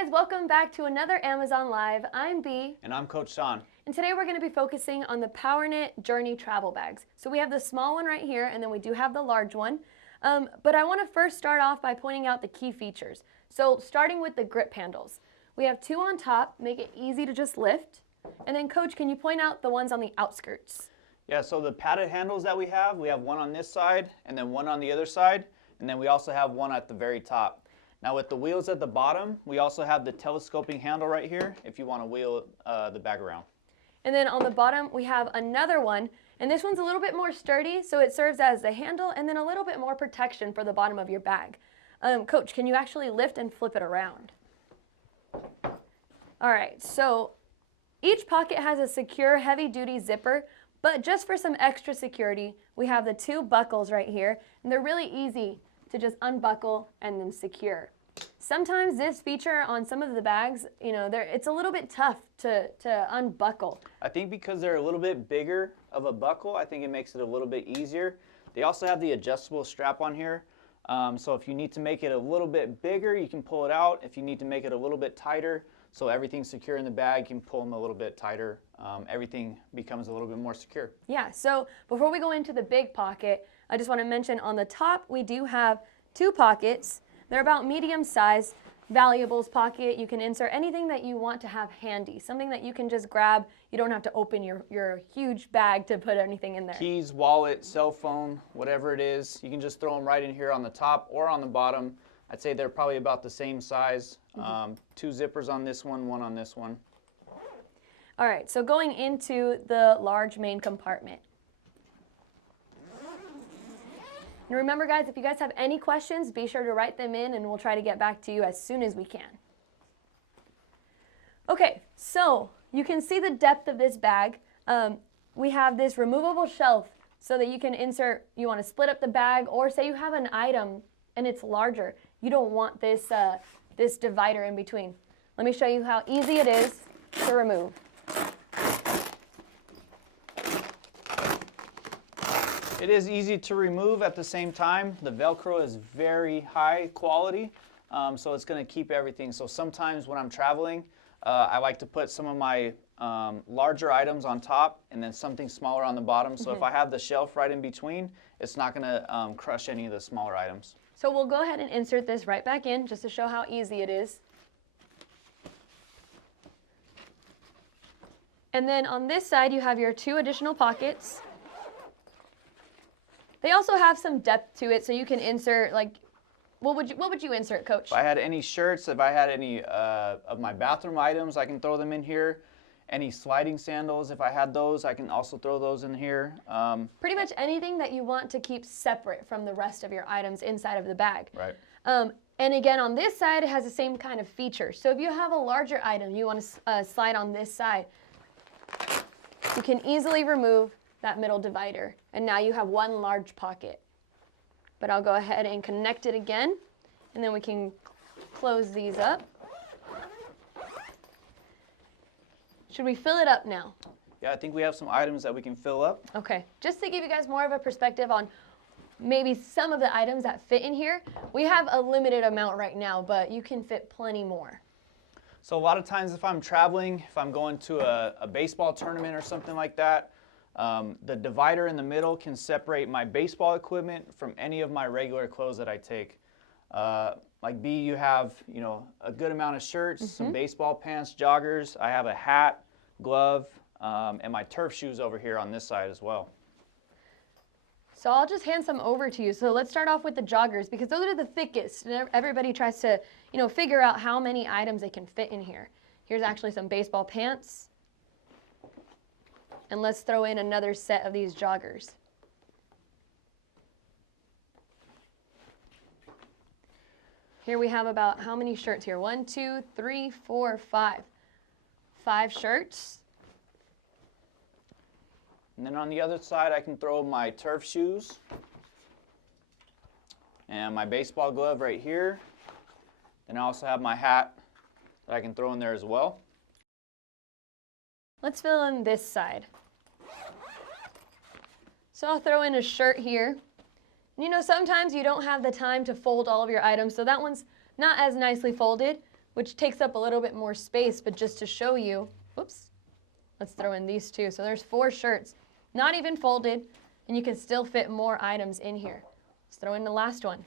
guys, welcome back to another Amazon Live. I'm Bea. And I'm Coach Sean. And today we're going to be focusing on the PowerNet Journey travel bags. So we have the small one right here, and then we do have the large one. But I want to first start off by pointing out the key features. So starting with the grip handles. We have two on top, make it easy to just lift. And then Coach, can you point out the ones on the outskirts? Yeah, so the padded handles that we have one on this side and then one on the other side. And then we also have one at the very top. Now with the wheels at the bottom, we also have the telescoping handle right here if you want to wheel the bag around. And then on the bottom, we have another one. And this one's a little bit more sturdy, so it serves as the handle and then a little bit more protection for the bottom of your bag. Coach, can you actually lift and flip it around? All right, so each pocket has a secure heavy-duty zipper, but just for some extra security, we have the two buckles right here, and they're really easy to just unbuckle and then secure. Sometimes this feature on some of the bags, it's a little bit tough to unbuckle. I think because they're a little bit bigger of a buckle, I think it makes it a little bit easier. They also have the adjustable strap on here. So if you need to make it a little bit bigger, you can pull it out. If you need to make it a little bit tighter, so everything's secure in the bag, you can pull them a little bit tighter. Everything becomes a little bit more secure. Yeah, so before we go into the big pocket, I just want to mention on the top, we do have two pockets. They're about medium size. Valuables pocket, you can insert anything that you want to have handy, something that you can just grab. You don't have to open your huge bag to put anything in there. Keys, wallet, cell phone, whatever it is, you can just throw them right in here on the top or on the bottom. I'd say they're probably about the same size. Two zippers on this one on this one. All right, so going into the large main compartment. And remember guys, if you guys have any questions, be sure to write them in and we'll try to get back to you as soon as we can. Okay, so you can see the depth of this bag. We have this removable shelf so that you can insert, you want to split up the bag, or say you have an item and it's larger. You don't want this, this divider in between. Let me show you how easy it is to remove. It is easy to remove. At the same time, the Velcro is very high quality, so it's going to keep everything. So sometimes when I'm traveling, I like to put some of my larger items on top and then something smaller on the bottom. So if I have the shelf right in between, it's not going to crush any of the smaller items. So we'll go ahead and insert this right back in just to show how easy it is. And then on this side, you have your two additional pockets. They also have some depth to it, so you can insert, like, what would you insert, Coach? If I had any shirts, if I had any of my bathroom items, I can throw them in here. Any sliding sandals, if I had those, I can also throw those in here. Pretty much anything that you want to keep separate from the rest of your items inside of the bag. Right. And again, on this side, it has the same kind of feature. So if you have a larger item you want to slide on this side, you can easily remove that middle divider, and now you have one large pocket. But I'll go ahead and connect it again, and then we can close these up. Should we fill it up now? Yeah, I think we have some items that we can fill up. Okay, just to give you guys more of a perspective on maybe some of the items that fit in here, we have a limited amount right now, but you can fit plenty more. So a lot of times if I'm traveling, if I'm going to a baseball tournament or something like that, the divider in the middle can separate my baseball equipment from any of my regular clothes that I take. Like B, you have, a good amount of shirts, some baseball pants, joggers. I have a hat, glove, and my turf shoes over here on this side as well. So I'll just hand some over to you. So let's start off with the joggers because those are the thickest. And everybody tries to, figure out how many items they can fit in here. Here's actually some baseball pants. And let's throw in another set of these joggers. Here we have about how many shirts here? 1, 2, 3, 4, 5. 5 shirts. And then on the other side, I can throw my turf shoes and my baseball glove right here. Then I also have my hat that I can throw in there as well. Let's fill in this side. So I'll throw in a shirt here. Sometimes you don't have the time to fold all of your items, so that one's not as nicely folded. which takes up a little bit more space, but just to show you, whoops, let's throw in these two. So there's 4 shirts, not even folded, and you can still fit more items in here. Let's throw in the last one.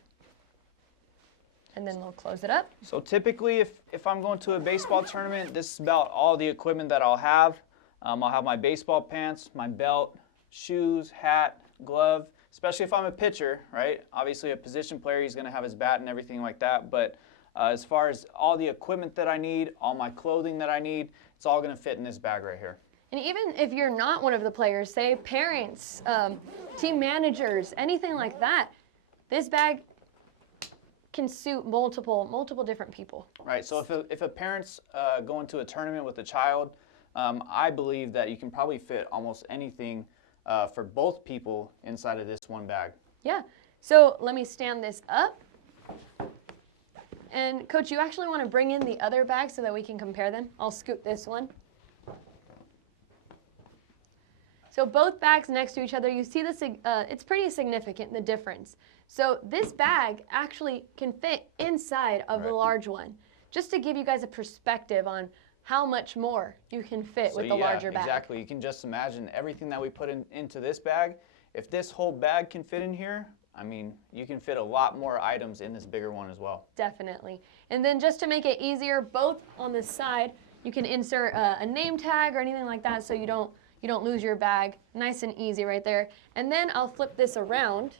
And then we'll close it up. So typically, if I'm going to a baseball tournament, this is about all the equipment that I'll have. I'll have my baseball pants, my belt, shoes, hat, glove, especially if I'm a pitcher, right? Obviously, a position player, he's going to have his bat and everything like that. But as far as all the equipment that I need, all my clothing that I need, it's all going to fit in this bag right here. And even if you're not one of the players, say parents, team managers, anything like that, this bag can suit multiple different people. Right, so if a parent's going to a tournament with a child, I believe that you can probably fit almost anything for both people inside of this one bag. Yeah, so let me stand this up. And Coach, you actually want to bring in the other bag so that we can compare them. I'll scoop this one. So both bags next to each other, you see this, it's pretty significant, the difference. So this bag actually can fit inside of the large one, just to give you guys a perspective on how much more you can fit with the larger bag. Exactly. You can just imagine everything that we put into this bag. If this whole bag can fit in here, I mean, you can fit a lot more items in this bigger one as well. Definitely. And then just to make it easier, both on the side, you can insert a name tag or anything like that so you don't lose your bag. Nice and easy right there. And then I'll flip this around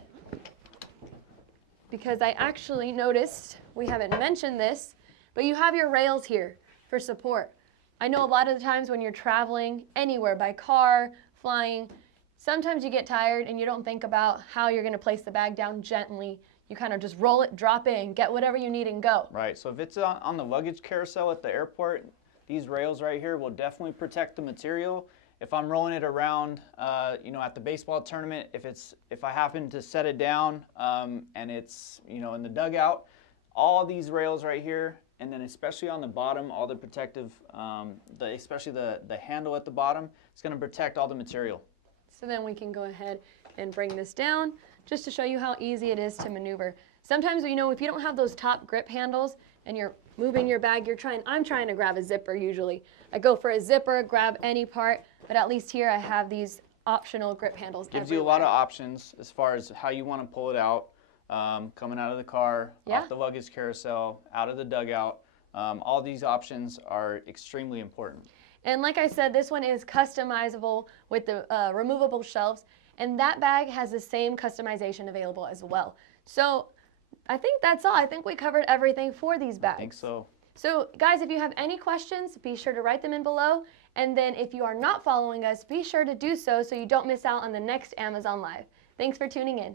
because I actually noticed, we haven't mentioned this, but you have your rails here for support. I know a lot of the times when you're traveling anywhere by car, flying, sometimes you get tired and you don't think about how you're going to place the bag down gently. You kind of just roll it, drop it, and get whatever you need and go. Right, so if it's on the luggage carousel at the airport, these rails right here will definitely protect the material. If I'm rolling it around, at the baseball tournament, if I happen to set it down and it's, in the dugout, all these rails right here, and then especially on the bottom, all the protective, especially the handle at the bottom, it's going to protect all the material. So then we can go ahead and bring this down just to show you how easy it is to maneuver. Sometimes, if you don't have those top grip handles and you're moving your bag, I'm trying to grab a zipper usually. I go for a zipper, grab any part, but at least here I have these optional grip handles. Gives you a lot of options as far as how you want to pull it out, coming out of the car, off the luggage carousel, out of the dugout. All these options are extremely important. And like I said, this one is customizable with the removable shelves, and that bag has the same customization available as well. So I think that's all. I think we covered everything for these bags. I think so. So guys, if you have any questions, be sure to write them in below. And then if you are not following us, be sure to do so you don't miss out on the next Amazon Live. Thanks for tuning in.